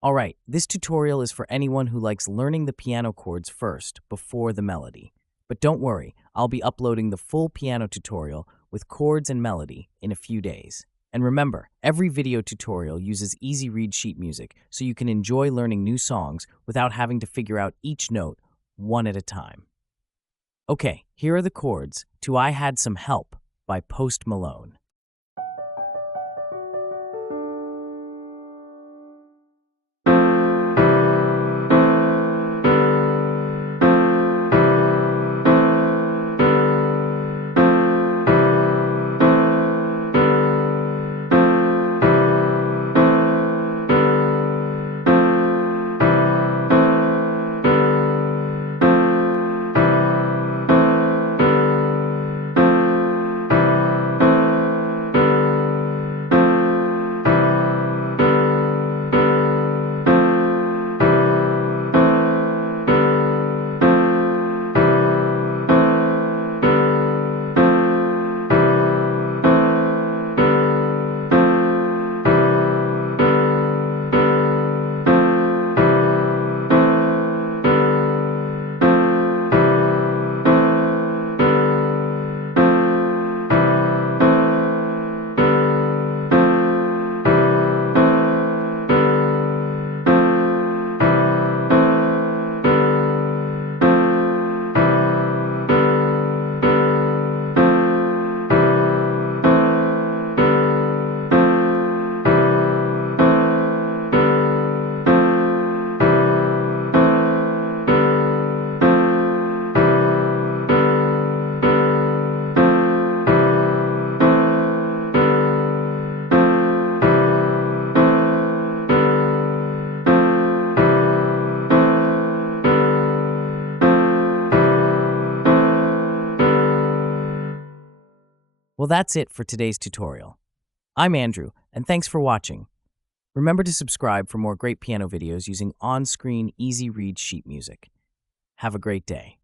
Alright, this tutorial is for anyone who likes learning the piano chords first, before the melody. But don't worry, I'll be uploading the full piano tutorial with chords and melody in a few days. And remember, every video tutorial uses easy read sheet music so you can enjoy learning new songs without having to figure out each note one at a time. Okay, here are the chords to I Had Some Help by Post Malone. Well, that's it for today's tutorial. I'm Andrew, and thanks for watching. Remember to subscribe for more great piano videos using on-screen, easy-read sheet music. Have a great day.